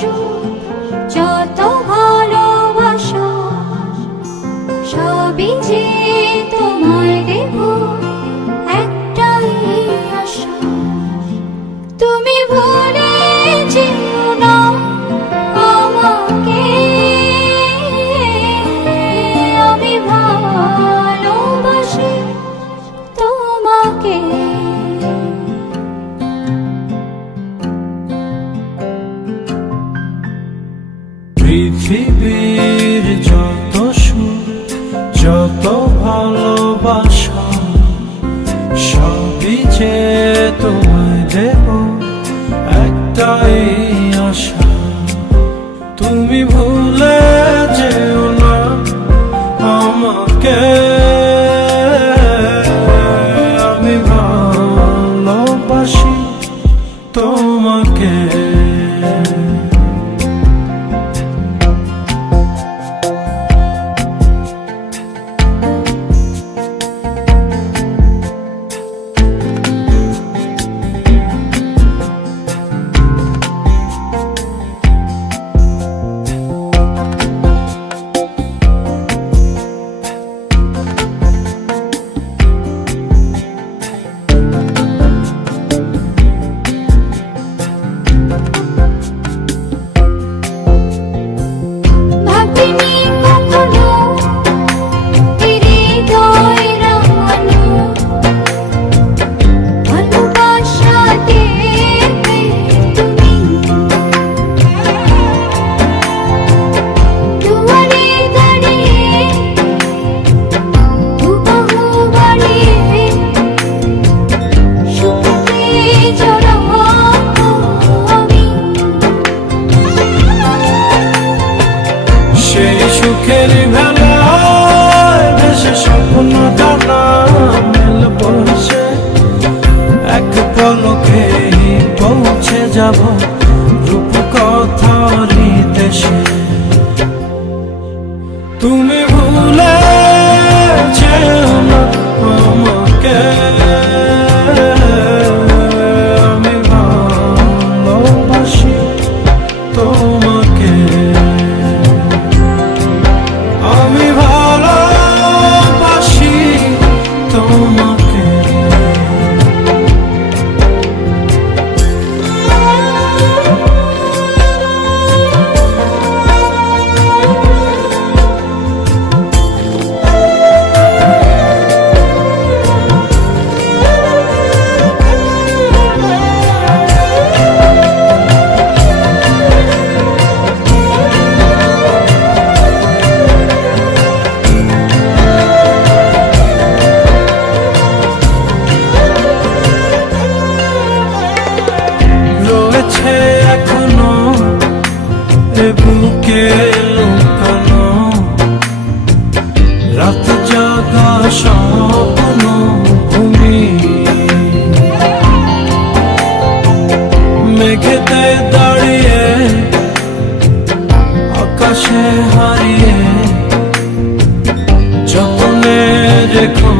you আছে তোমায় দেব একটাই আশা। তুমি ভুলে যেও না আমাকে। আমি ভালোবাসি তোমাকে। কথা নিতে তুমি হারিয়ে যত্নে রেখো